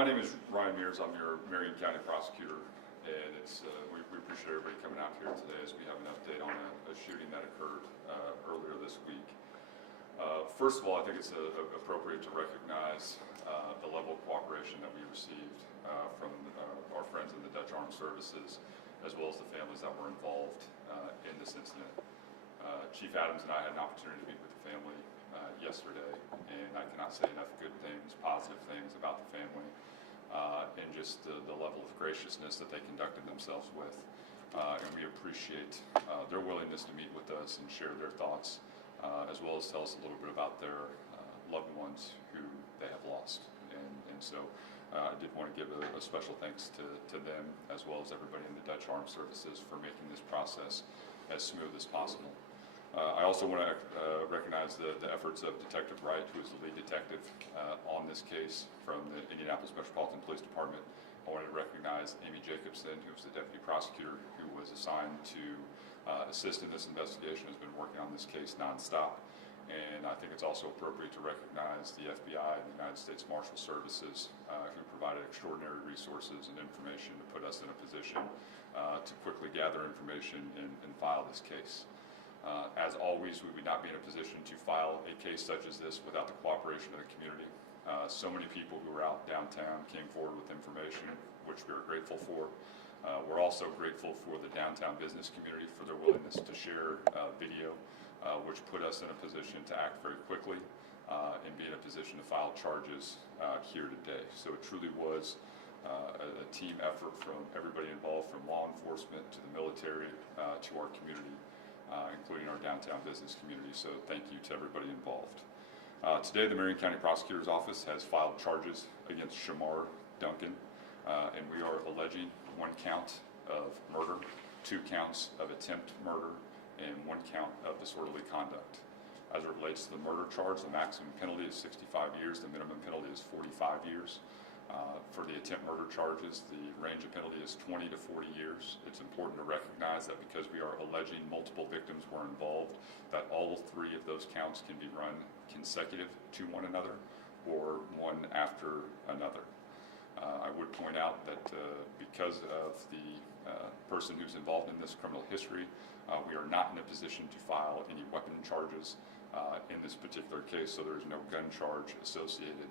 My name is Ryan Mears. I'm your Marion County Prosecutor, and we appreciate everybody coming out here today as we have an update on a shooting that occurred earlier this week. First of all, I think it's appropriate to recognize the level of cooperation that we received from our friends in the Dutch Armed Services, as well as the families that were involved in this incident. Chief Adams and I had an opportunity to meet with the family yesterday, and I cannot say enough good things, positive things about the family, and just the level of graciousness that they conducted themselves with. And we appreciate their willingness to meet with us and share their thoughts, as well as tell us a little bit about their loved ones who they have lost. And so I did want to give a special thanks to them, as well as everybody in the Dutch Armed Services, for making this process as smooth as possible. I also want to recognize the efforts of Detective Wright, who is the lead detective on this case from the Indianapolis Metropolitan Police Department. I wanted to recognize Amy Jacobson, who was the deputy prosecutor who was assigned to assist in this investigation, has been working on this case nonstop. And I think it's also appropriate to recognize the FBI and the United States Marshal Services, who provided extraordinary resources and information to put us in a position to quickly gather information and file this case. As always, we would not be in a position to file a case such as this without the cooperation of the community. So many people who were out downtown came forward with information, which we are grateful for. We're also grateful for the downtown business community for their willingness to share video, which put us in a position to act very quickly and be in a position to file charges here today. So it truly was a team effort from everybody involved, from law enforcement to the military to our community, including our downtown business community. So thank you to everybody involved. Today, the Marion County Prosecutor's Office has filed charges against Shamar Duncan, and we are alleging 1 count of murder, 2 counts of attempt murder, and 1 count of disorderly conduct. As it relates to the murder charge, the maximum penalty is 65 years, the minimum penalty is 45 years. For the attempt murder charges, the range of penalty is 20 to 40 years. It's important to recognize that because we are alleging multiple victims were involved, that all 3 of those counts can be run consecutive to one another or one after another. I would point out that because of the person who's involved in this criminal history, we are not in a position to file any weapon charges in this particular case, so there's no gun charge associated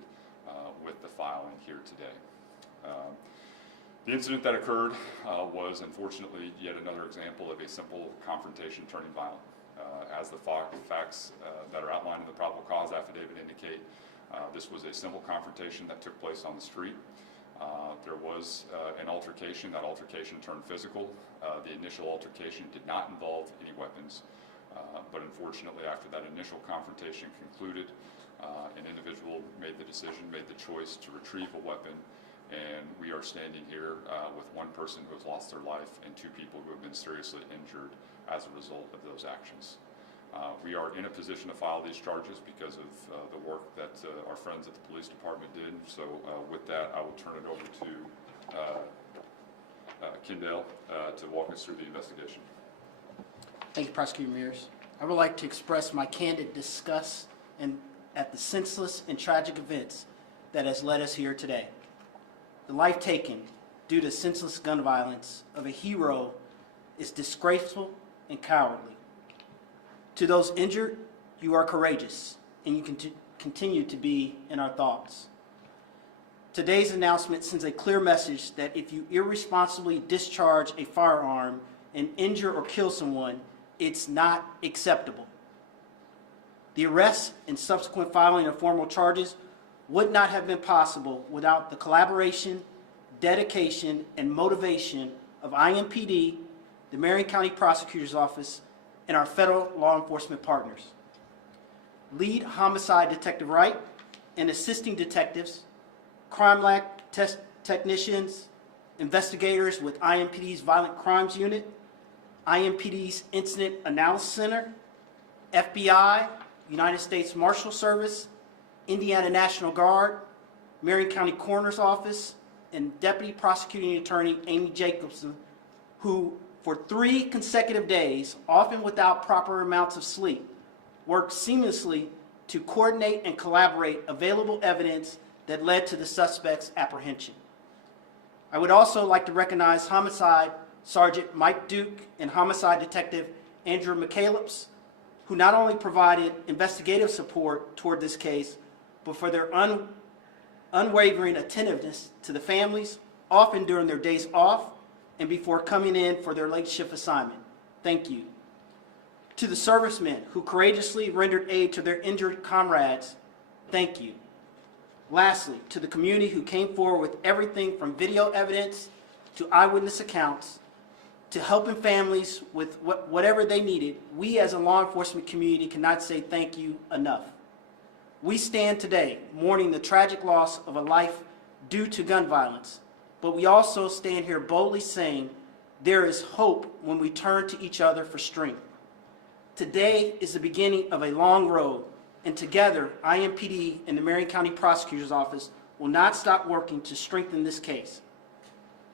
with the filing here today. The incident that occurred was unfortunately yet another example of a simple confrontation turning violent. As the facts that are outlined in the probable cause affidavit indicate, this was a simple confrontation that took place on the street. There was an altercation. That altercation turned physical. The initial altercation did not involve any weapons, but unfortunately after that initial confrontation concluded, an individual made the decision, made the choice to retrieve a weapon, and we are standing here with 1 person who has lost their life and 2 people who have been seriously injured as a result of those actions. We are in a position to file these charges because of the work that our friends at the police department did. So with that, I will turn it over to Kendall to walk us through the investigation. Thank you, Prosecutor Mears. I would like to express my candid disgust at the senseless and tragic events that has led us here today. The life taken due to senseless gun violence of a hero is disgraceful and cowardly. To those injured, you are courageous, and you continue to be in our thoughts. Today's announcement sends a clear message that if you irresponsibly discharge a firearm and injure or kill someone, it's not acceptable. The arrest and subsequent filing of formal charges would not have been possible without the collaboration, dedication, and motivation of IMPD, the Marion County Prosecutor's Office, and our federal law enforcement partners. Lead Homicide Detective Wright and assisting detectives, crime lab technicians, investigators with IMPD's Violent Crimes Unit, IMPD's Incident Analysis Center, FBI, United States Marshal Service, Indiana National Guard, Marion County Coroner's Office, and Deputy Prosecuting Attorney Amy Jacobson, who for 3 consecutive days, often without proper amounts of sleep, worked seamlessly to coordinate and collaborate available evidence that led to the suspect's apprehension. I would also like to recognize Homicide Sergeant Mike Duke and Homicide Detective Andrew McCalebs, who not only provided investigative support toward this case, but for their unwavering attentiveness to the families, often during their days off and before coming in for their late shift assignment. Thank you. To the servicemen who courageously rendered aid to their injured comrades, thank you. Lastly, to the community who came forward with everything from video evidence to eyewitness accounts to helping families with whatever they needed, we as a law enforcement community cannot say thank you enough. We stand today mourning the tragic loss of a life due to gun violence, but we also stand here boldly saying there is hope when we turn to each other for strength. Today is the beginning of a long road, and together, IMPD and the Marion County Prosecutor's Office will not stop working to strengthen this case.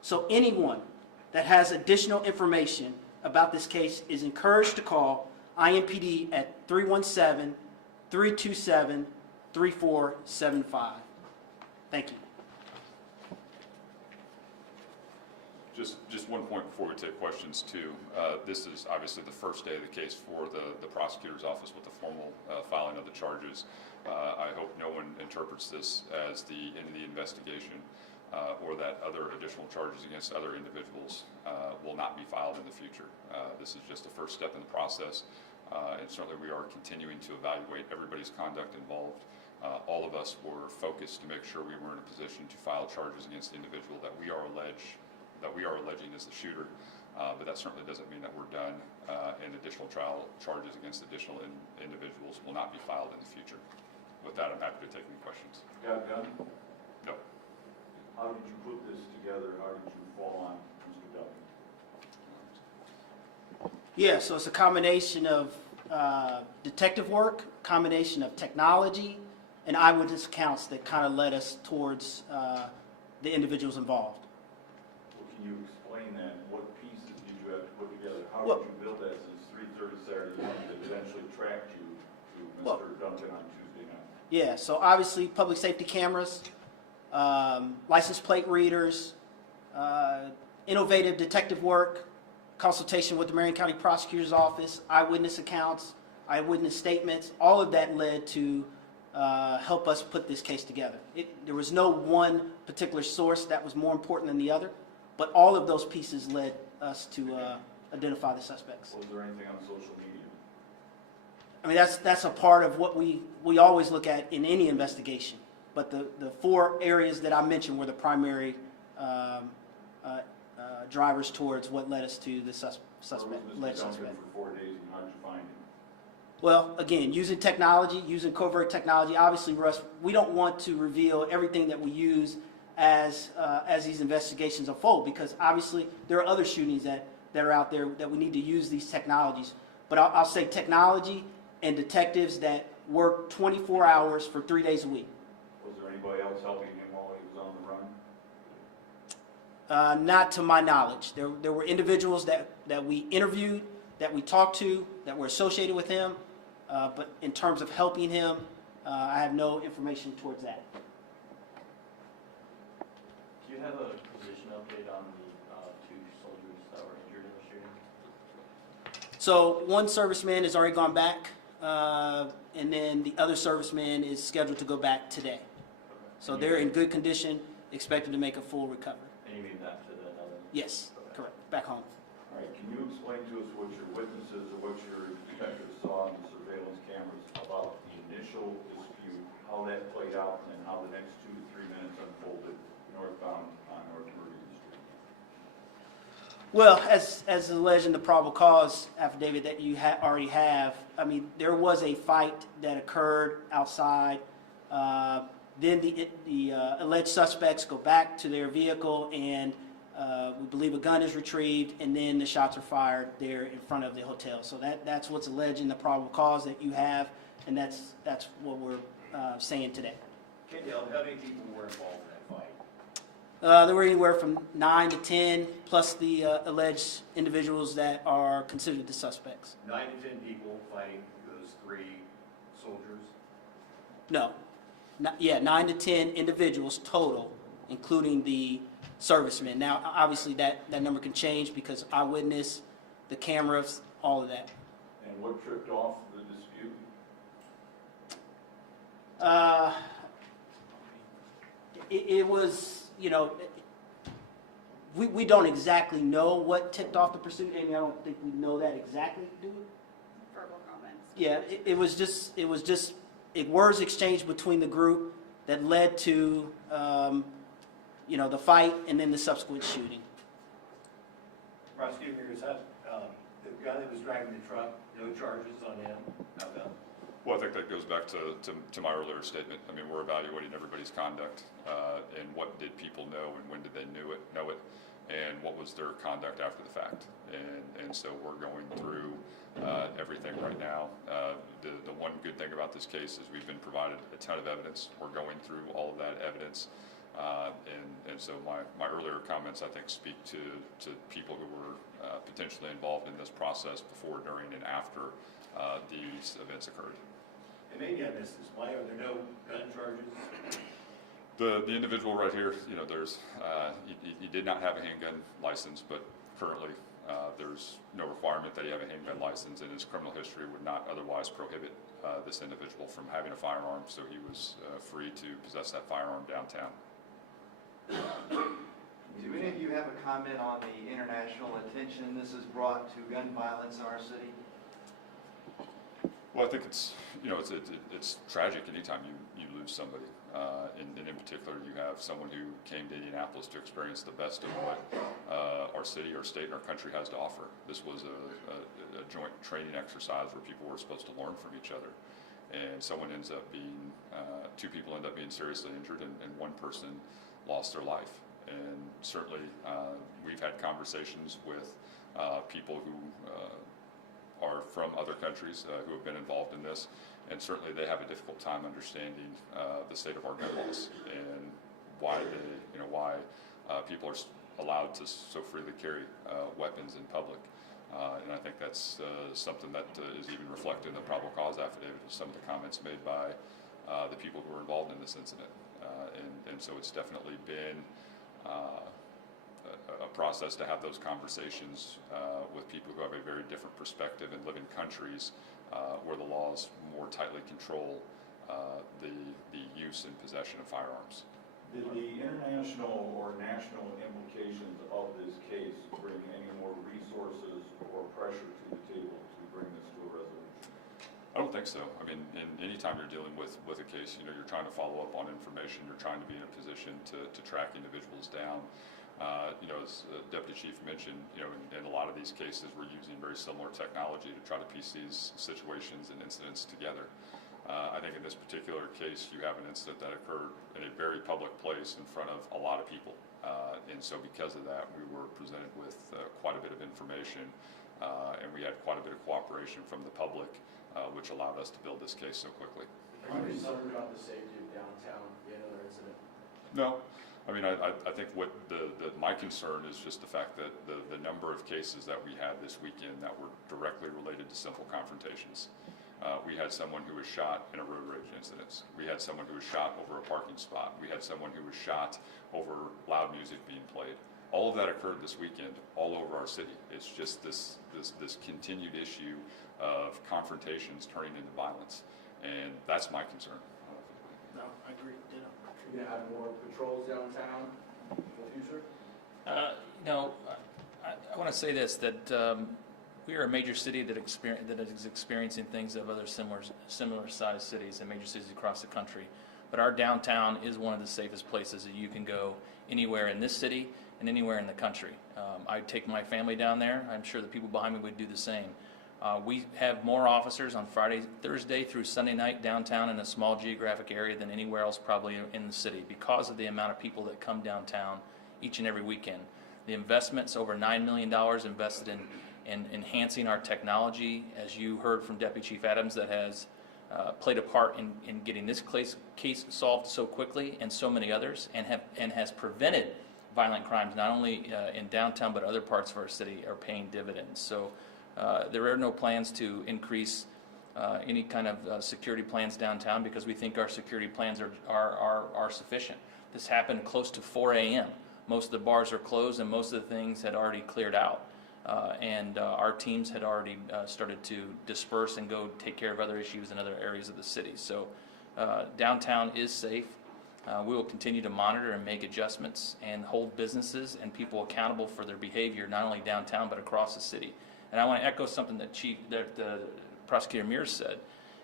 So anyone that has additional information about this case is encouraged to call IMPD at 317-327-3475. Thank you. Just one point before we take questions too. This is obviously the first day of the case for the prosecutor's office with the formal filing of the charges. I hope no one interprets this as the end of the investigation or that other additional charges against other individuals will not be filed in the future. This is just the first step in the process, and certainly we are continuing to evaluate everybody's conduct involved. All of us were focused to make sure we were in a position to file charges against the individual that we are alleging is the shooter, but that certainly doesn't mean that we're done, and additional trial charges against additional individuals will not be filed in the future. With that, I'm happy to take any questions. Got a gun? No. How did you put this together? How did you fall on Mr. W? Yeah, so it's a combination of detective work, combination of technology, and eyewitness accounts that kind of led us towards the individuals involved. Can you explain that? What pieces did you have to put together? How Well, did you build that since 3:30 Saturday morning that eventually tracked you to Mr. Duncan on Tuesday night? Yeah, so obviously public safety cameras, license plate readers, innovative detective work, consultation with the Marion County Prosecutor's Office, eyewitness accounts, eyewitness statements, all of that led to help us put this case together. There was no one particular source that was more important than the other, but all of those pieces led us to identify the suspects. Was there anything on social media? I mean, that's a part of what we always look at in any investigation. But the four areas that I mentioned were the primary drivers towards what led us to the suspect. Where was Mr. Duncan for 4 days, and how did you find him? Well, again, using technology, using covert technology. Obviously, Russ, we don't want to reveal everything that we use as these investigations unfold, because obviously there are other shootings that are out there that we need to use these technologies. But I'll say technology and detectives that work 24 hours for 3 days a week. Was there anybody else helping him while he was on the run? Not to my knowledge. There were individuals that we interviewed, that we talked to, that were associated with him, but in terms of helping him, I have no information towards that. Do you have a position update on the two soldiers that were injured in the shooting? So one serviceman has already gone back, and then the other serviceman is scheduled to go back today. So they're in good condition, expected to make a full recovery. And you mean back to the other? Yes, Okay. correct, back home. All right, can you explain to us what your witnesses or what your detectives saw on the surveillance cameras about the initial dispute, how that played out, and how the next 2 to 3 minutes unfolded northbound on North Meridian Street? Well, as alleged in the probable cause affidavit that you already have, I mean, there was a fight that occurred outside. Then the alleged suspects go back to their vehicle, and we believe a gun is retrieved, and then the shots are fired there in front of the hotel. So that's what's alleged in the probable cause that you have, and that's what we're saying today. Can you tell how many people were involved in that fight? There were anywhere from 9 to 10, plus the alleged individuals that are considered the suspects. 9 to 10 people fighting those 3 soldiers? No. Yeah, 9 to 10 individuals total, including the servicemen. Now, obviously, that number can change because eyewitness, the cameras, all of that. And what tripped off the dispute? It was, you know, we don't exactly know what tipped off the pursuit. Amy, I don't think we know that exactly, do we? Verbal comments. Yeah, it was just words exchanged between the group that led to, you know, the fight and then the subsequent shooting. Prosecutor, is that the guy that was driving the truck, no charges on him? How come? Well, I think that goes back to my earlier statement. I mean, we're evaluating everybody's conduct, and what did people know, and when did they know it, and what was their conduct after the fact. And so we're going through everything right now. The one good thing about this case is we've been provided a ton of evidence. We're going through all of that evidence. And so my earlier comments, I think, speak to people who were potentially involved in this process before, during, and after these events occurred. And maybe I missed this. Why are there no gun charges? The individual right here, you know, there's he did not have a handgun license, but currently there's no requirement that he have a handgun license, and his criminal history would not otherwise prohibit this individual from having a firearm, so he was free to possess that firearm downtown. Do any of you have a comment on the international attention this has brought to gun violence in our city? Well, I think it's, you know, it's tragic anytime you lose somebody. And in particular, you have someone who came to Indianapolis to experience the best of what our city, our state, and our country has to offer. This was a joint training exercise where people were supposed to learn from each other. And someone ends up being, two people end up being seriously injured, and one person lost their life. And certainly, we've had conversations with people who are from other countries who have been involved in this, and certainly they have a difficult time understanding the state of our gun laws and why people are allowed to so freely carry weapons in public. And I think that's something that is even reflected in the probable cause affidavit of some of the comments made by the people who were involved in this incident. And so it's definitely been a process to have those conversations with people who have a very different perspective and live in countries where the laws more tightly control the use and possession of firearms. Did the international or national implications of this case bring any more resources or pressure to the table to bring this to a resolution? I don't think so. I mean, anytime you're dealing with a case, you know, you're trying to follow up on information, you're trying to be in a position to track individuals down. You know, as Deputy Chief mentioned, you know, in a lot of these cases, we're using very similar technology to try to piece these situations and incidents together. I think in this particular case, you have an incident that occurred in a very public place in front of a lot of people. And so because of that, we were presented with quite a bit of information, and we had quite a bit of cooperation from the public, which allowed us to build this case so quickly. Are you concerned about the safety of downtown in another incident? No. I mean, I think what my concern is just the fact that the number of cases that we had this weekend that were directly related to simple confrontations. We had someone who was shot in a road rage incident. We had someone who was shot over a parking spot. We had someone who was shot over loud music being played. All of that occurred this weekend all over our city. It's just this continued issue of confrontations turning into violence, and that's my concern. No, I agree. Ditto. You're going to have more patrols downtown in the future? No, I want to say this, that we are a major city that is experiencing things of other similar sized cities and major cities across the country. But our downtown is one of the safest places that you can go anywhere in this city and anywhere in the country. I take my family down there. I'm sure the people behind me would do the same. We have more officers on Friday, Thursday through Sunday night downtown in a small geographic area than anywhere else probably in the city because of the amount of people that come downtown each and every weekend. The investments, over $9 million invested in enhancing our technology, as you heard from Deputy Chief Adams, that has played a part in getting this case solved so quickly, and so many others, and has prevented violent crimes not only in downtown but other parts of our city are paying dividends. So there are no plans to increase any kind of security plans downtown because we think our security plans are sufficient. This happened close to 4 a.m. Most of the bars are closed and most of the things had already cleared out. And our teams had already started to disperse and go take care of other issues in other areas of the city. So downtown is safe. We will continue to monitor and make adjustments and hold businesses and people accountable for their behavior, not only downtown but across the city. And I want to echo something that Prosecutor Mears said,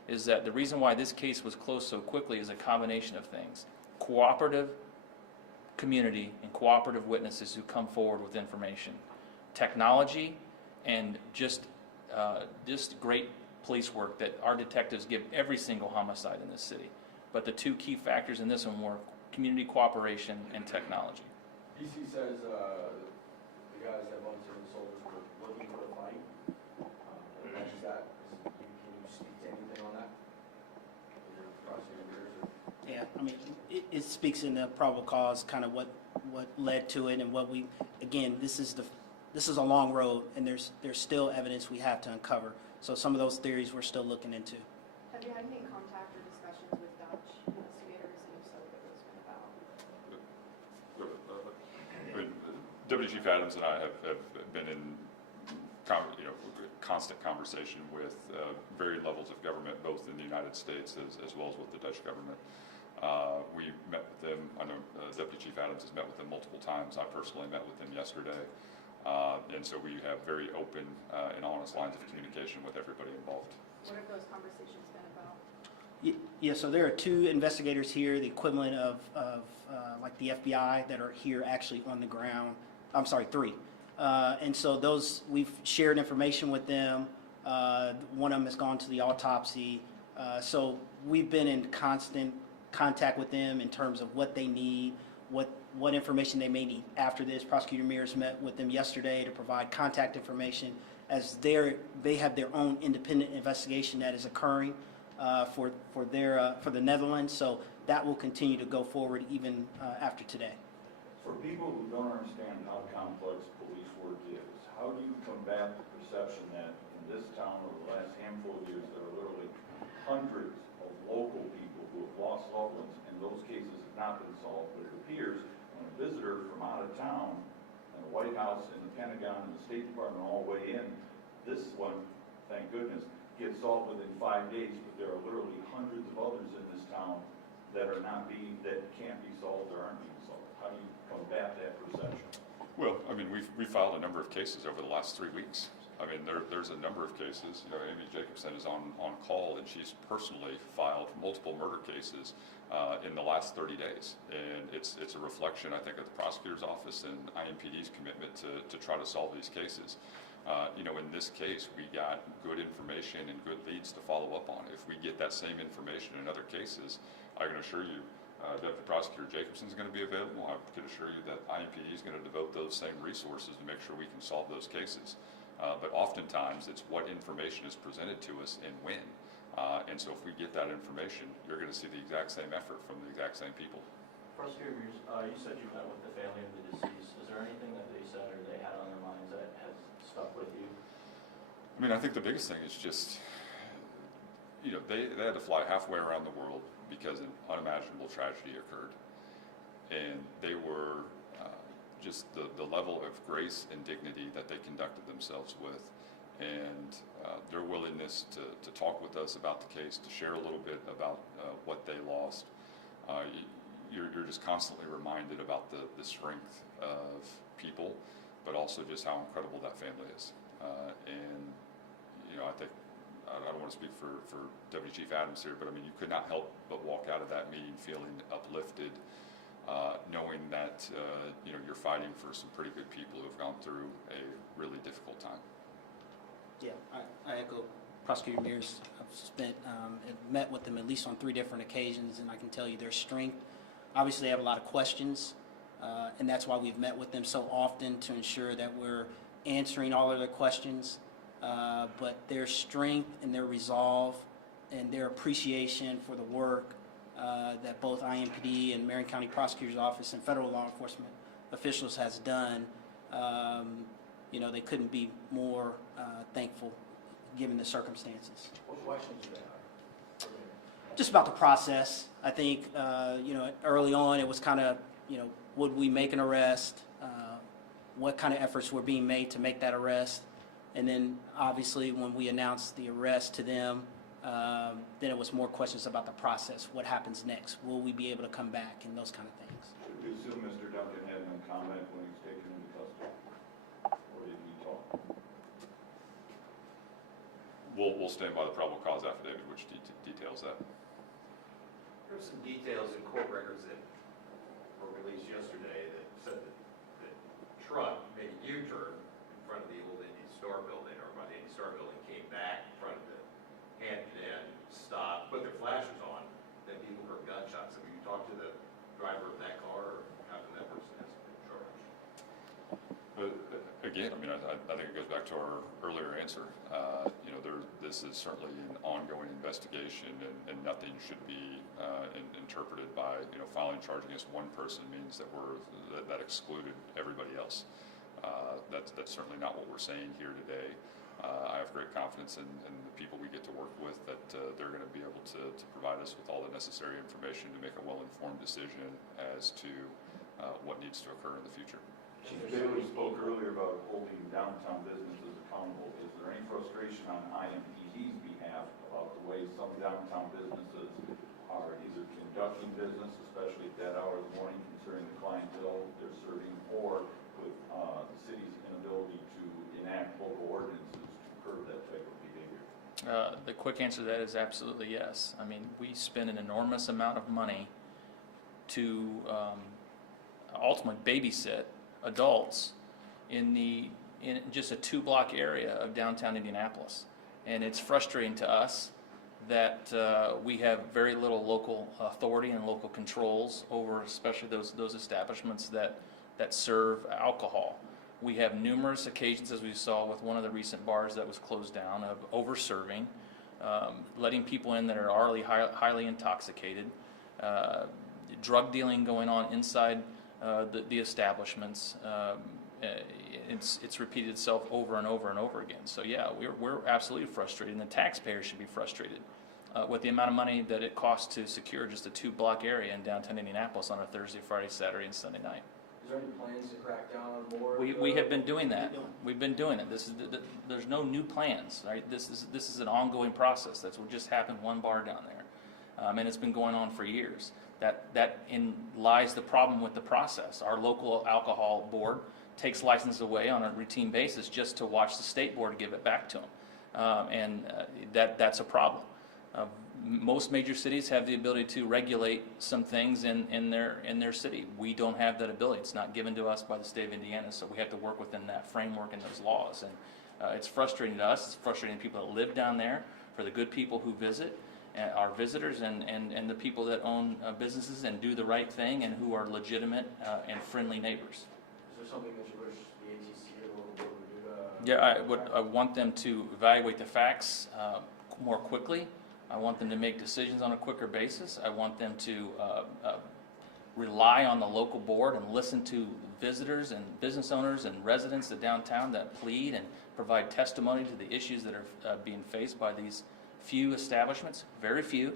is that the reason why this case was closed so quickly is a combination of things. Cooperative community and cooperative witnesses who come forward with information. Technology and just great police work that our detectives give every single homicide in this city. But the two key factors in this one were community cooperation and technology. DC says the guys that volunteered the soldiers were looking for a fight. Is that, can you speak to anything on that? Your prosecutor Mears or- Yeah, I mean, it speaks in the probable cause, kind of what led to it, and what we, again, this is a long road, and there's still evidence we have to uncover. So some of those theories we're still looking into. Have you had any contact or discussions with Dutch investigators, and if so, what those been about? I mean, Deputy Chief Adams and I have been in constant conversation with varied levels of government, both in the United States as well as with the Dutch government. We met with them. I know Deputy Chief Adams has met with them multiple times. I personally met with them yesterday. And so we have very open and honest lines of communication with everybody involved. What have those conversations been about? Yeah, so there are 2 investigators here, the equivalent of like the FBI, that are here actually on the ground. I'm sorry, 3. And so those, we've shared information with them. One of them has gone to the autopsy. So we've been in constant contact with them in terms of what they need, what information they may need after this. Prosecutor Mears met with them yesterday to provide contact information, as they have their own independent investigation that is occurring for the Netherlands. So that will continue to go forward even after today. For people who don't understand how complex police work is, how do you combat the perception that in this town over the last handful of years, there are literally hundreds of local people who have lost loved ones, and those cases have not been solved? But it appears when a visitor from out of town, and the White House and the Pentagon and the State Department all weigh in, this one, thank goodness, gets solved within 5 days, but there are literally hundreds of others in this town that can't be solved or aren't being solved. How do you combat that perception? Well, I mean, we've filed a number of cases over the last 3 weeks. I mean, there's a number of cases. You know, Amy Jacobson is on call, and she's personally filed multiple murder cases in the last 30 days. And it's a reflection, I think, of the prosecutor's office and IMPD's commitment to try to solve these cases. You know, in this case, we got good information and good leads to follow up on. If we get that same information in other cases, I can assure you, Deputy Prosecutor Jacobson is going to be available. I can assure you that IMPD is going to devote those same resources to make sure we can solve those cases. But oftentimes, it's what information is presented to us and when. And so if we get that information, you're going to see the exact same effort from the exact same people. Prosecutor Mears, you said you met with the family of the deceased. Is there anything that they said or they had on their minds that has stuck with you? I mean, I think the biggest thing is just, you know, they had to fly halfway around the world because an unimaginable tragedy occurred. And they were just the level of grace and dignity that they conducted themselves with, and their willingness to talk with us about the case, to share a little bit about what they lost. You're just constantly reminded about the strength of people, but also just how incredible that family is. And, you know, I think, I don't want to speak for Deputy Chief Adams here, but I mean, you could not help but walk out of that meeting feeling uplifted, knowing that, you know, you're fighting for some pretty good people who have gone through a really difficult time. Yeah, I echo Prosecutor Mears. I've spent and met with them at least on 3 different occasions, and I can tell you their strength. Obviously, they have a lot of questions, and that's why we've met with them so often, to ensure that we're answering all of their questions. But their strength and their resolve and their appreciation for the work that both IMPD and Marion County Prosecutor's Office and federal law enforcement officials has done, you know, they couldn't be more thankful given the circumstances. What questions do they have? Just about the process. I think, early on, it was kind of, would we make an arrest? What kind of efforts were being made to make that arrest? And then, obviously, when we announced the arrest to them, then it was more questions about the process. What happens next? Will we be able to come back? And those kind of things. Should we assume Mr. Duncan had no comment when he was taken into custody? Or did he talk? We'll stand by the probable cause affidavit, which details that. There were some details in court records that were released yesterday that said that the truck made a U-turn in front of the old Indian Store building, or by the Indian Store building, came back in front of the Hampton Inn, stopped, put their flashers on, then people heard gunshots. Have you talked to the driver of that car, or how come that person hasn't been charged? Again, I mean, I think it goes back to our earlier answer. This is certainly an ongoing investigation, and nothing should be interpreted by, filing charge against one person means that that excluded everybody else. That's certainly not what we're saying here today. I have great confidence in the people we get to work with, that they're going to be able to provide us with all the necessary information to make a well-informed decision as to what needs to occur in the future. Chief Bailey spoke earlier about holding downtown businesses accountable. Is there any frustration on IMPD's behalf about the way some downtown businesses are either conducting business, especially at that hour of the morning, considering the clientele they're serving, or with the city's inability to enact local ordinances to curb that type of behavior? The quick answer to that is absolutely yes. I mean, we spend an enormous amount of money to ultimately babysit adults in just a 2-block area of downtown Indianapolis. And it's frustrating to us that we have very little local authority and local controls over especially those establishments that serve alcohol. We have numerous occasions, as we saw with one of the recent bars that was closed down, of over-serving, letting people in that are already highly intoxicated, drug dealing going on inside the establishments. It's repeated itself over and over and over again. So yeah, we're absolutely frustrated, and the taxpayers should be frustrated with the amount of money that it costs to secure just a 2-block area in downtown Indianapolis on a Thursday, Friday, Saturday, and Sunday night. Is there any plans to crack down on more? We have been doing that. We've been doing it. There's no new plans, right? This is an ongoing process. That's what just happened, one bar down there, and it's been going on for years. That lies the problem with the process. Our local alcohol board takes licenses away on a routine basis just to watch the state board give it back to them, that's a problem. Most major cities have the ability to regulate some things in their city. We don't have that ability. It's not given to us by the state of Indiana, so we have to work within that framework and those laws. And it's frustrating to us. It's frustrating to people that live down there, for the good people who visit, our visitors, and the people that own businesses and do the right thing and who are legitimate and friendly neighbors. Is there something that you wish the ATC or the local board would do to... I want them to evaluate the facts more quickly. I want them to make decisions on a quicker basis. I want them to rely on the local board and listen to visitors and business owners and residents of downtown that plead and provide testimony to the issues that are being faced by these few establishments, very few,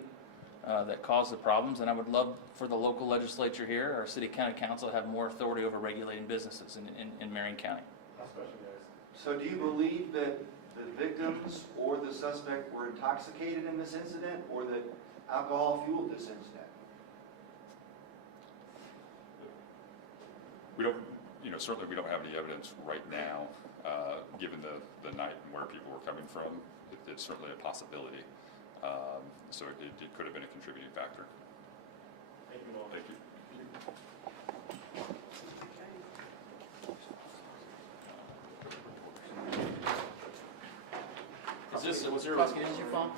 that cause the problems. And I would love for the local legislature here, our city county council, to have more authority over regulating businesses in Marion County. Last question, guys. So do you believe that the victims or the suspect were intoxicated in this incident, or that alcohol fueled this incident? We don't, certainly we don't have any evidence right now, given the night and where people were coming from. It's certainly a possibility. So it could have been a contributing factor. Thank you all. Thank you. Was there Prosecutor, is your phone?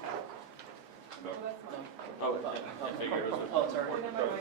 No. Well, that's fine. Oh, I figured it was. Oh, it's already.